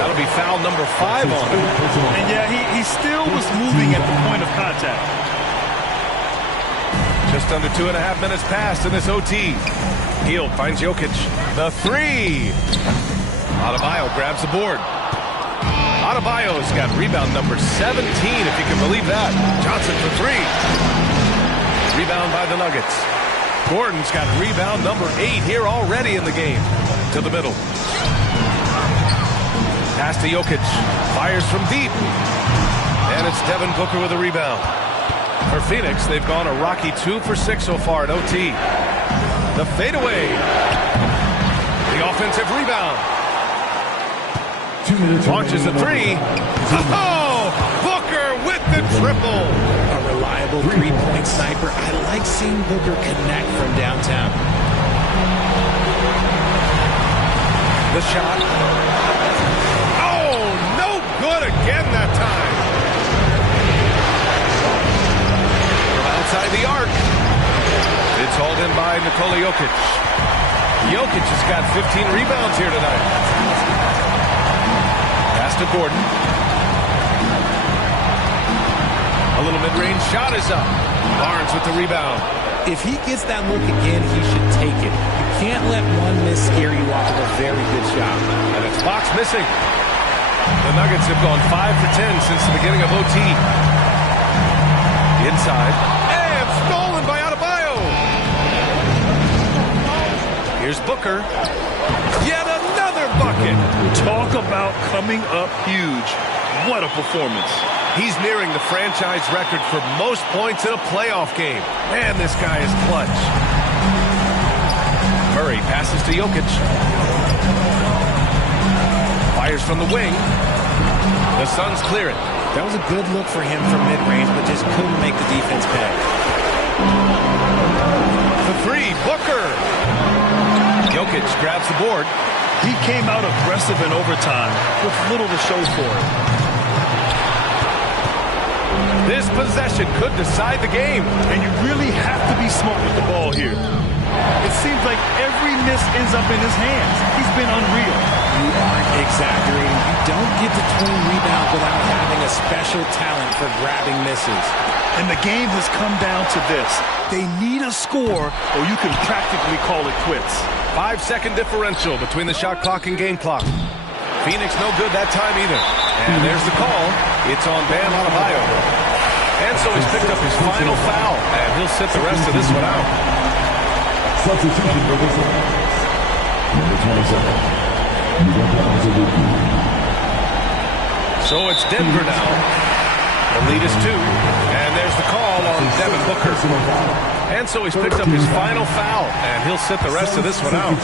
That'll be foul number 5 on him. And yeah, he still was moving at the point of contact. Just under 2.5 minutes passed in this OT. Hield finds Jokic. The three. Adebayo grabs the board. Adebayo's got rebound number 17, if you can believe that. Johnson for three. Rebound by the Nuggets. Gordon's got rebound number 8 here already in the game. To the middle. Pass to Jokic. Fires from deep. And it's Devin Booker with a rebound. For Phoenix, they've gone a rocky 2 for 6 so far at OT. The fadeaway. The offensive rebound. 2 minutes. Launches a three. Oh! Booker with the triple. A reliable three-point sniper. I like seeing Booker connect from downtown. The shot. Oh, no good again that time. From outside the arc. It's hauled in by Nikola Jokic. Jokic has got 15 rebounds here tonight. Pass to Gordon. A little mid-range shot is up. Barnes with the rebound. If he gets that look again, he should take it. You can't let one miss scare you off of a very good shot. And it's Fox missing. The Nuggets have gone 5 for 10 since the beginning of OT. Inside. And stolen by Adebayo. Here's Booker. Yet another bucket. Talk about coming up huge. What a performance. He's nearing the franchise record for most points in a playoff game. Man, this guy is clutch. Murray passes to Jokic. Fires from the wing. The Suns clear it. That was a good look for him from mid-range, but just couldn't make the defense pay. The three, Booker. Jokic grabs the board. He came out aggressive in overtime with little to show for it. This possession could decide the game. And you really have to be smart with the ball here. It seems like every miss ends up in his hands. He's been unreal. You aren't exaggerating. You don't get to 20 rebounds without having a special talent for grabbing misses. And the game has come down to this. They need a score, or you can practically call it quits. 5-second differential between the shot clock and game clock. Phoenix no good that time either. And there's the call. It's on Bam Adebayo. And so he's picked up his final foul, and he'll sit the rest of this one out. Substitution for this one. Number 27. So it's Denver now. The lead is 2. And there's the call on Devin Booker. And so he's picked up his final foul, and he'll sit the rest of this one out.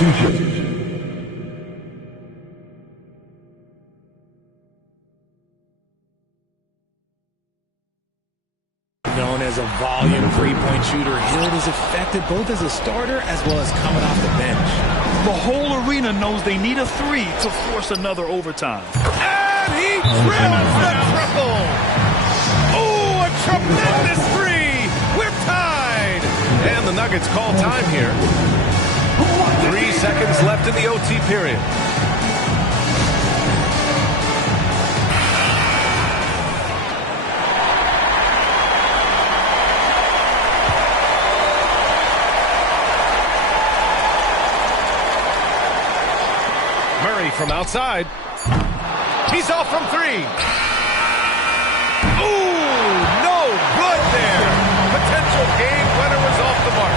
Known as a volume three-point shooter, Hill is effective both as a starter as well as coming off the bench. The whole arena knows they need a 3 to force another overtime. And he drills the triple! Oh, a tremendous 3! We're tied! And the Nuggets call time here. 3 seconds left in the OT period. Murray from outside. He's off from 3. Ooh, no good there. Potential game winner was off the mark.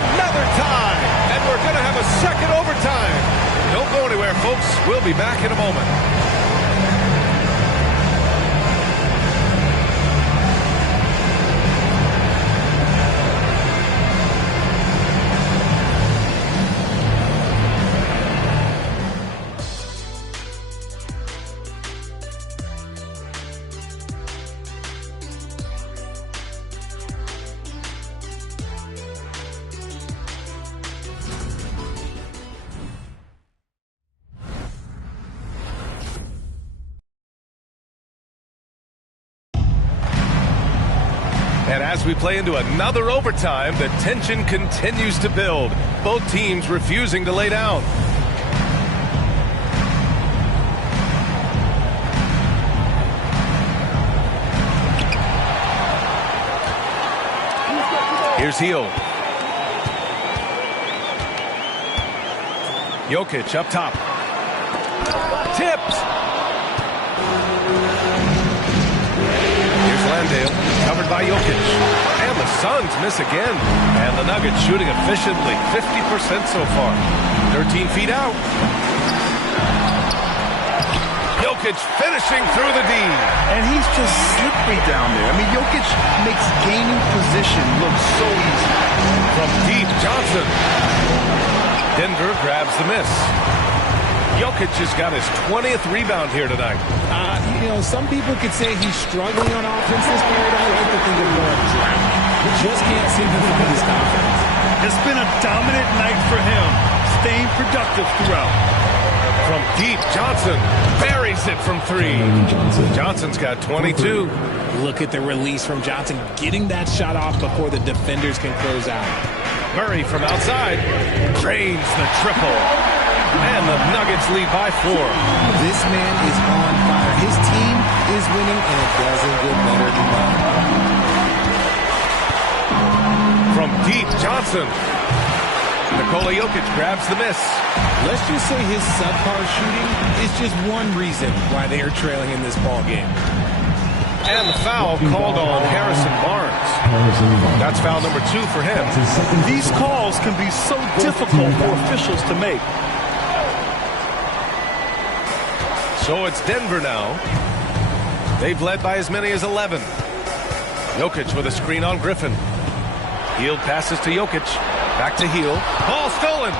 Another tie, and we're going to have a second overtime. Don't go anywhere, folks. We'll be back in a moment. And as we play into another overtime, the tension continues to build. Both teams refusing to lay down. Here's Hill. Jokic up top. Tipped. Here's Landale. Covered by Jokic. And the Suns miss again. And the Nuggets shooting efficiently. 50% so far. 13 feet out. Jokic finishing through the D. And he's just slippery down there. I mean, Jokic makes gaining position look so easy. From deep, Johnson. Denver grabs the miss. Jokic has got his 20th rebound here tonight. Some people could say he's struggling on offense this period. I like to think of more of drought. He just can't seem to find his confidence. It's been a dominant night for him, staying productive throughout. From deep, Johnson buries it from 3. Johnson's got 22. Look at the release from Johnson, getting that shot off before the defenders can close out. Murray from outside drains the triple. And the Nuggets lead by 4. This man is on fire. His team is winning, and it doesn't get better than that. From deep, Johnson. Nikola Jokic grabs the miss. Let's just say his subpar shooting is just one reason why they are trailing in this ball game. And the foul called on Harrison Barnes. That's foul number 2 for him. These calls can be so difficult for officials to make. So it's Denver now. They've led by as many as 11. Jokic with a screen on Griffin. Hield passes to Jokic. Back to Hield. Ball stolen.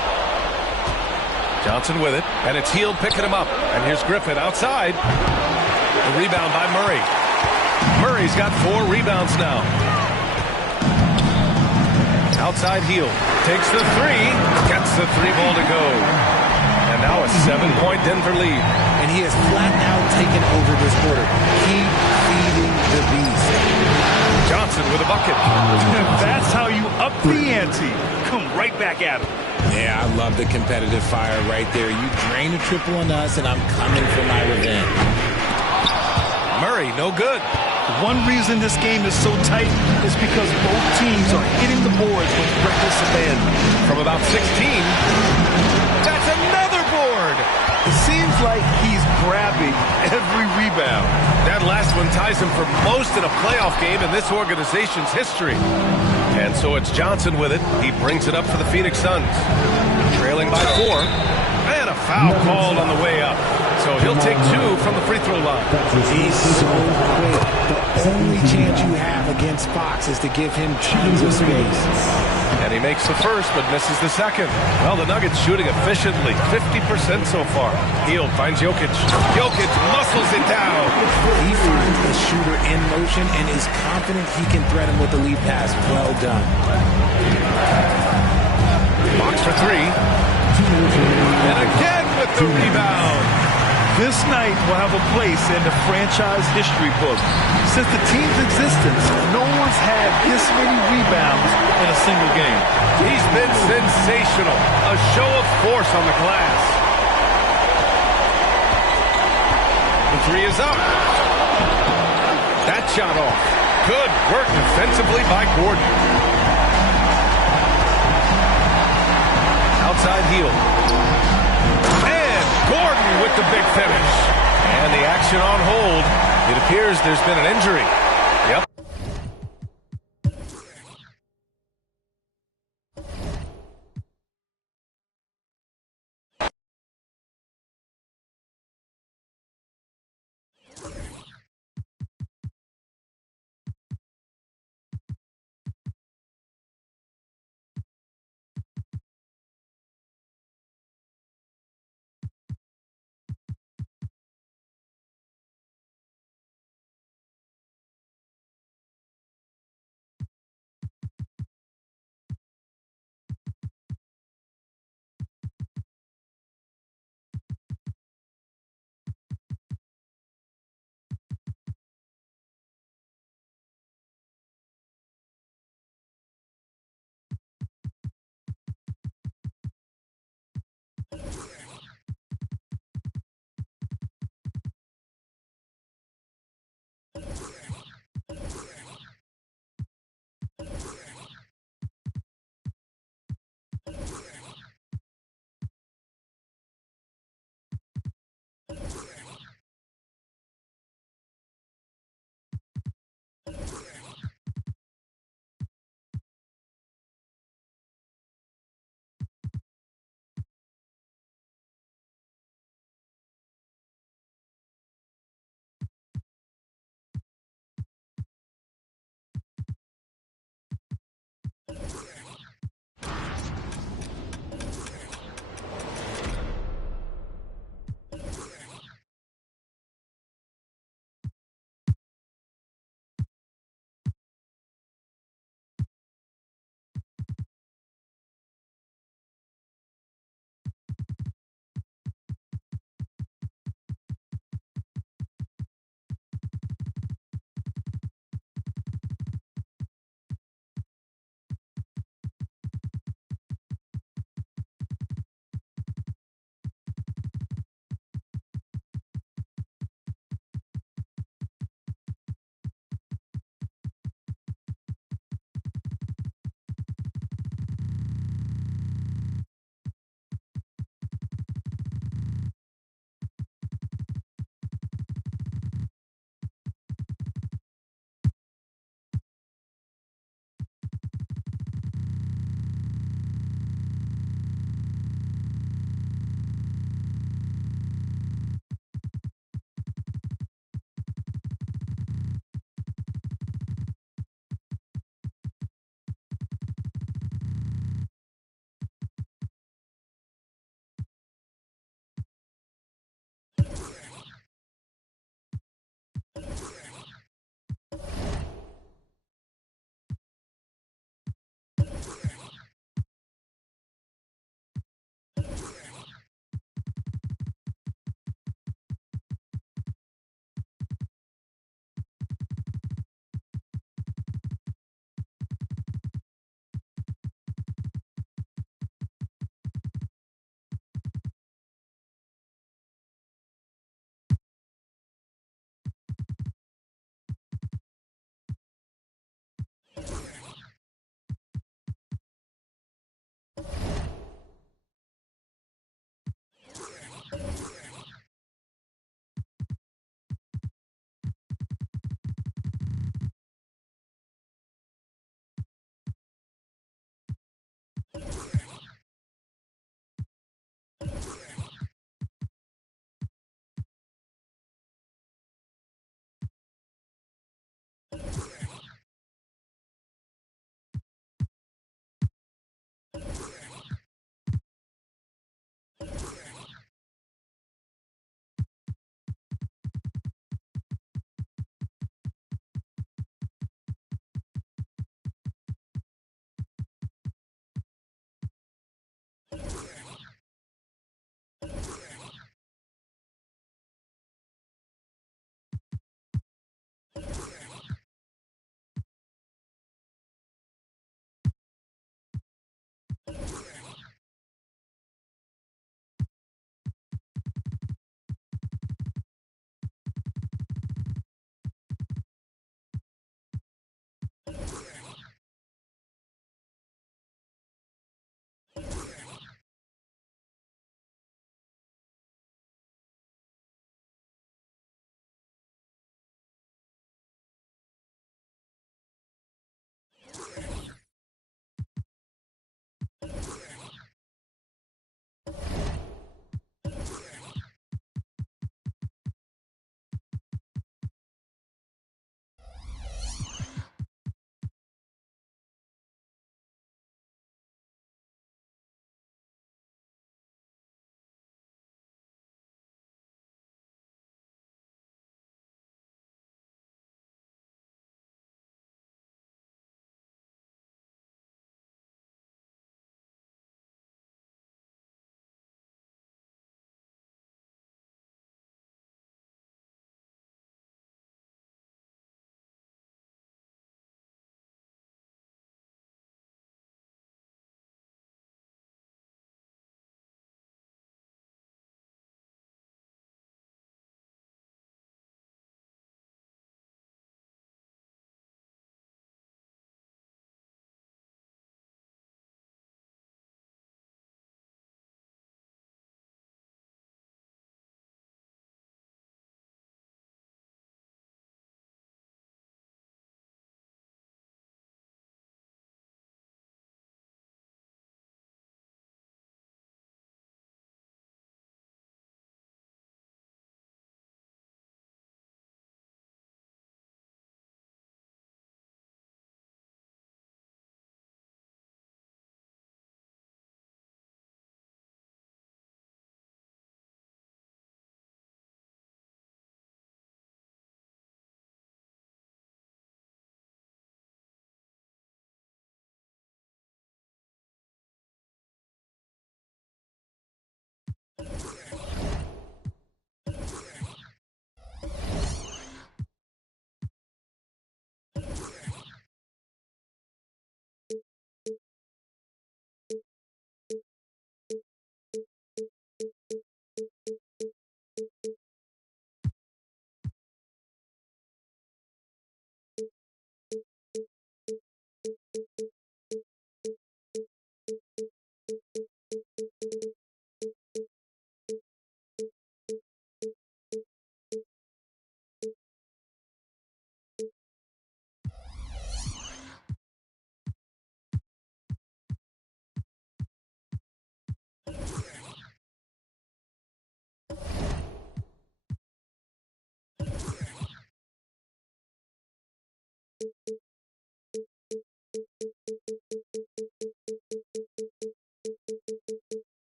Johnson with it. And it's Hield picking him up. And here's Griffin outside. The rebound by Murray. Murray's got 4 rebounds now. Outside Hield. Takes the 3. Gets the 3-ball to go. And now a 7-point Denver lead. And he has flat out taken over this quarter. Keep feeding the beast. Johnson with a bucket. That's how you up the ante. come right back at him. Yeah, I love the competitive fire right there. You drain a triple on us, and I'm coming for my revenge. Murray, no good. One reason this game is so tight is because both teams are hitting the boards with reckless abandon. From about 16, that's another board. It seems like he's grabbing every rebound. That last one ties him for most in a playoff game in this organization's history. And so it's Johnson with it. He brings it up for the Phoenix Suns. Trailing by 4. And a foul called on the way up. So he'll take 2 from the free throw line. He's so quick. The only chance you have against Fox is to give him tons of space. And he makes the first, but misses the second. Well, the Nuggets shooting efficiently, 50% so far. Hield finds Jokic. Jokic muscles it down. He finds a shooter in motion and is confident he can threat him with the lead pass. Well done. Box for 3. And again with the rebound. This night will have a place in the franchise history book. Since the team's existence, no one's had this many rebounds in a single game. He's been sensational. A show of force on the glass. The 3 is up. That shot off. Good work defensively by Gordon. Outside Hield. Gordon with the big finish. And the action on hold. It appears there's been an injury. Yep.